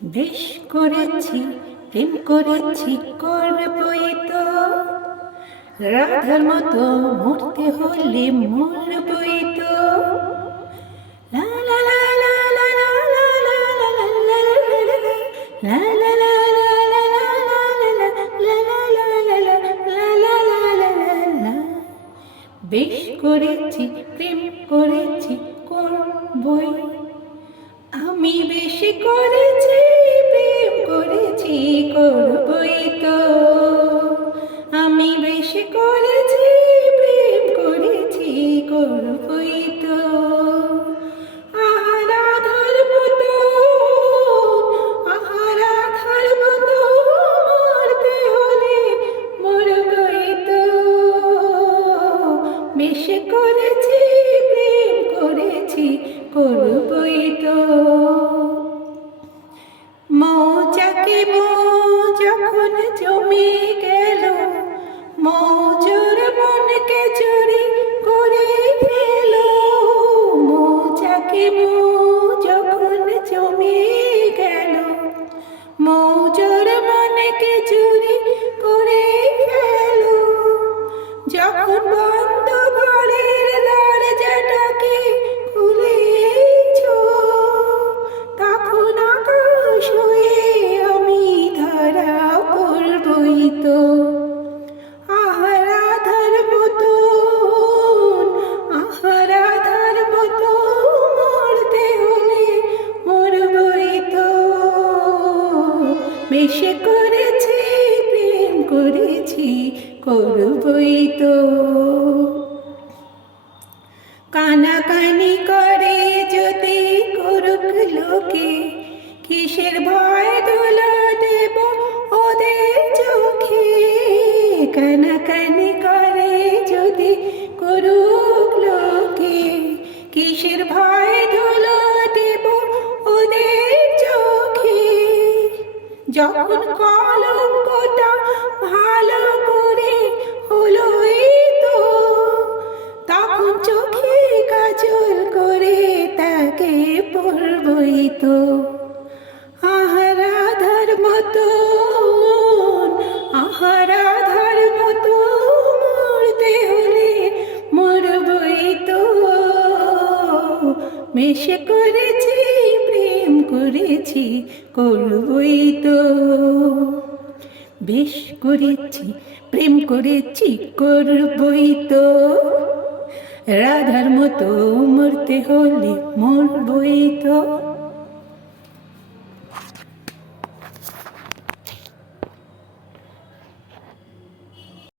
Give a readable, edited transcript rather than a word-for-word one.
বেশ করেছি, প্রেম করেছি, করবই তো। রাধার মতো মরতে হলে মরবই তো। লা লা লা লা লা লা লা লা লা লা লা লা লা লা লা লা লা। বেশ করেছি, প্রেম করেছি, করবই। আমি বেশি করেছি, প্রেম করেছি, করবই তো। আমি বেশি করেছি, প্রেম করেছি, করবই তো। আহার আধার মতো, আহার আধার মতো মরতে হলে মরবই তো। বেশি করেছি, প্রেম করেছি, করবই তো। মৌচাকে যখন জমি গেল, মৌজুর মনকে চুরি করে ফেল। মৌচাকে যখন জমি গেল, মৌজুর মনকে চুরি করে ফেল। যখন বন্ধ ঘরের দরজাটাকে খুলেছ, তখন আকাশ হয়ে আমি ধরা পড়বই তো। আহার আধার মতো, আহার আধার মতো মরতে হলে মরবই তো। বেশি করেছি, প্রেম করেছি, করবই তো। কানাকানি করে যদি করুক লোকে, কিসের ভয় দোলা দেব ওদের চোখে। কানাকানি করে যদি করুক লোকে, কিসের ভয় দোলা দেব ওদের চোখে। যখন কলঙ্কটা ভালো করে হলোই তো, তখন চোখে কাজল করে তাকে পরবই তো। আহার আধার মতো, আহার আধার মতো মরতে হলে মরবই তো। বেশি করেছি, প্রেম করেছি, করবই তো। বেশ করেছি, প্রেম করেছি, করবই তো। রাধার মতো মরতে হলে মরবই তো।